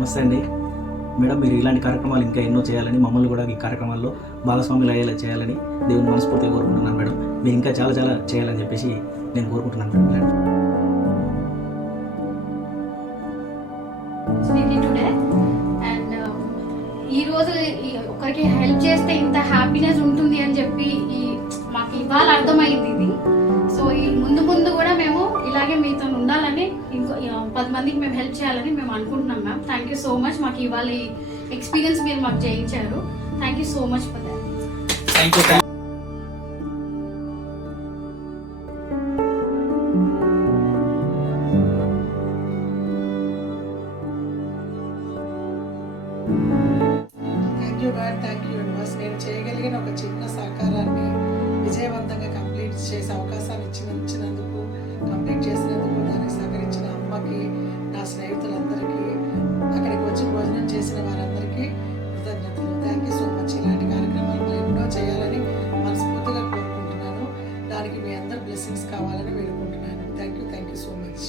నమస్తే అండి మేడం. మీరు ఇలాంటి కార్యక్రమాలు ఇంకా ఎన్నో చేయాలని, మమ్మల్ని కూడా ఈ కార్యక్రమాల్లో భాగస్వాములు అయ్యేలా చేయాలని దేవుని మనస్ఫూర్తిగా కోరుకుంటున్నాను మేడం. మీరు ఇంకా చాలా చాలా చేయాలని చెప్పేసి నేను కోరుకుంటున్నాను మేడం. టుడే అండ్ ఈరోజు ఒకరికి హెల్ప్ చేస్తే ఇంత హ్యాపీనెస్ ఉంటుంది అని చెప్పి మాకు ఇవాళ అర్థమైంది ఇది. సో ఈ ముందు ముందు కూడా మేము ఇలాగే మీతో ఉండాలని, ఇంకో 10 మందికి మేము హెల్ప్ చేయాలని మేము అనుకుంటున్నాం ma'am. Thank you so much. మాకు ఇవాళ ఈ ఎక్స్పీరియన్స్ మీరు మాకు చేయించారు. Thank you so much for that. Thank you. Thank you God, thank you universe. నేను చేయగలిగిన ఒక చిన్న సహకారాన్ని విజయవంతంగా కంప్లీట్ చేసే అవకాశాన్ని ఇచ్చినందుకు, కంప్లీట్ చేసినందుకు, దానికి సహకరించిన అమ్మకి, నా స్నేహితులందరికీ, అక్కడికి వచ్చి భోజనం చేసిన వారందరికీ కృతజ్ఞతలు. Thank you so much. ఇలాంటి కార్యక్రమాలు మరి ఎన్నో చేయాలని మనస్ఫూర్తిగా కోరుకుంటున్నాను. దానికి మీ అందరి బ్లెస్సింగ్స్ కావాలని వేడుకుంటున్నాను. Thank you so much.